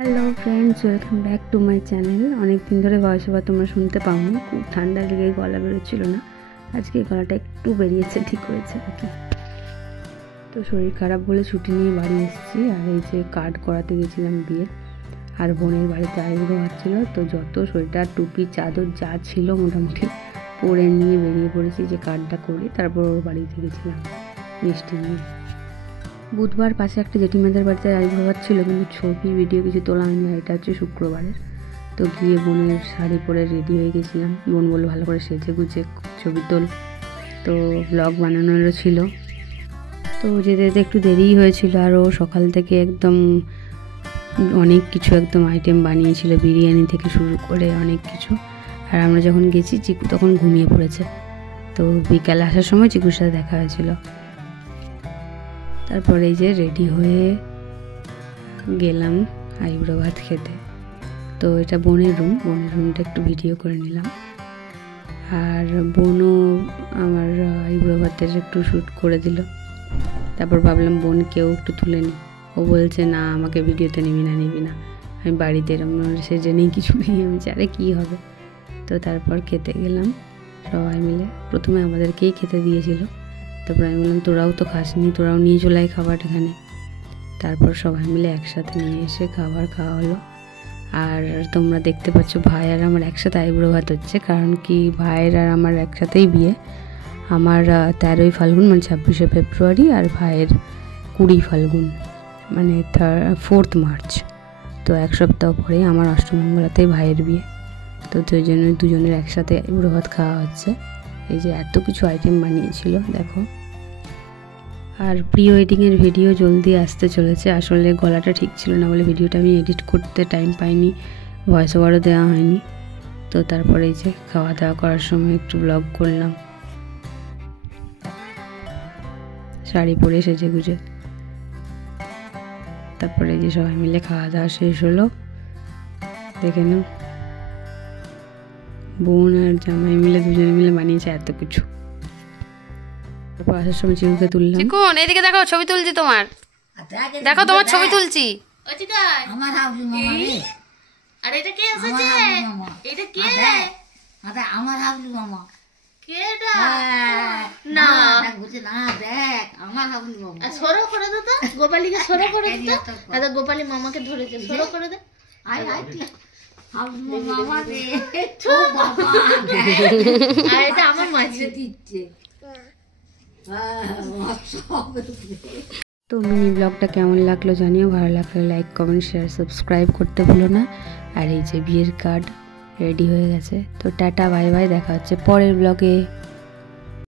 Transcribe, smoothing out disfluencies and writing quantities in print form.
Hello friends, welcome back to my channel. অনেক দিন ধরে ভয়েস ওভার তোমরা শুনতে পাওনি, খুব ঠান্ডা লেগে গলা বেরোচ্ছিল না। আজকে গলাটা একটু বেরিয়েছে, ঠিক হয়েছে আর কি। তো শরীর খারাপ বলে ছুটি নিয়ে বাড়ি এসেছি। আর এই যে কার্ড করাতে গেছিলাম বিয়ে, আর বোনের বাড়িতে আইব্রো হচ্ছিল। তো যত সোয়েটার টুপি চাদর যা ছিল মোটামুটি পরে নিয়ে বেরিয়ে পড়েছি যে কার্ডটা করি। তারপর ওর বাড়িতে গেছিলাম মিষ্টি নিয়ে। বুধবার পাশে একটা জেঠিমাদের বাড়িতে আইব্রো ছিল, কিন্তু ছবি ভিডিও কিছু তোলা হয়নি। আর এটা হচ্ছে শুক্রবারের। তো গিয়ে বোনের শাড়ি পরে রেডি হয়ে গেছিলাম। বোন বললো ভালো করে সেজে গুজে ছবি তোল। তো ব্লগ বানানোরও ছিল। তো যেতে যেতে একটু দেরিই হয়েছিল। আর ও সকাল থেকে একদম অনেক কিছু একদম আইটেম বানিয়েছিল, বিরিয়ানি থেকে শুরু করে অনেক কিছু। আর আমরা যখন গেছি চিকু তখন ঘুমিয়ে পড়েছে। তো বিকালে আসার সময় চিকুর সাথে দেখা হয়েছিল। তারপরে এই যে রেডি হয়ে গেলাম আইব্রো ভাত খেতে। তো এটা বোনের রুমটা একটু ভিডিও করে নিলাম। আর বোনও আমার আইব্রো ভাতের একটু শ্যুট করে দিল। তারপর ভাবলাম বোনকেও একটু তুলে নিই। ও বলছে না, আমাকে ভিডিওতে নিবি না, আমি বাড়িতে এরকম সেজে নেই, কিছু নেই। আমি চারে কী হবে। তো তারপর খেতে গেলাম সবাই মিলে। প্রথমে আমাদেরকেই খেতে দিয়েছিল। তারপর আমি বললাম তোরাও তো খাসনি, তোরাও নিয়ে চলে আয় খাবার এখানে। তারপর সবাই মিলে একসাথে নিয়ে এসে খাবার খাওয়া হলো। আর তোমরা দেখতে পাচ্ছ ভাই আর আমার একসাথে আইব্রো ভাত হচ্ছে, কারণ কি ভাইয়ের আর আমার একসাথেই বিয়ে। আমার 13ই ফাল্গুন মানে 26শে ফেব্রুয়ারি, আর ভাইয়ের 20 ফাল্গুন মানে 4th মার্চ। তো এক সপ্তাহ পরে আমার অষ্টমঙ্গলাতেই ভাইয়ের বিয়ে। তো দুজনের একসাথে আইব্রো ভাত খাওয়া হচ্ছে। এই যে এত কিছু আইটেম বানিয়েছিল দেখো। আর প্রি ওয়েডিংয়ের ভিডিও জলদি আসতে চলেছে। আসলে গলাটা ঠিক ছিল না বলে ভিডিওটা আমি এডিট করতে টাইম পাইনি, ভয়েস ওভারও দেওয়া হয়নি। তো তারপরে এই যে খাওয়া দাওয়া করার সময় একটু ব্লগ করলাম শাড়ি পরে সেজে গুজে। তারপরে এই যে সবাই মিলে খাওয়া দাওয়া শেষ হলো। দেখে নাও, বোন আর জামাই মিলে দুজনে মিলে বানিয়েছে এত কিছু। তারপর আসার সময় চিকুকে তুললাম। চিকুন এদিকে দেখো, ছবি তুলছি তোমার। দেখো তোমার ছবি তুলছি। আমার হাবলু মামা রে। আর এটা কে এসেছে? এটা কে রে? আরে আমার হাবলু মামা। কেডা? না না বুঝি না, দেখ আমার হাবলু মামা। সরো করে দে তো, গোপালীকে সরো করে দে। আচ্ছা গোপালী মামাকে ধরেছে, সরো করে দে। আয় আয় হাবলু মামা রে। ও বাবা, আর এটা আমার মাঝে দিচ্ছে। তো মিনি ব্লগটা কেমন লাগলো জানিও। ভালো লাগলে লাইক কমেন্ট শেয়ার সাবস্ক্রাইব করতে ভুলো না। আর এই যে বিয়ের কার্ড রেডি হয়ে গেছে। তো টাটা বাই বাই, দেখা হচ্ছে পরের ব্লগে।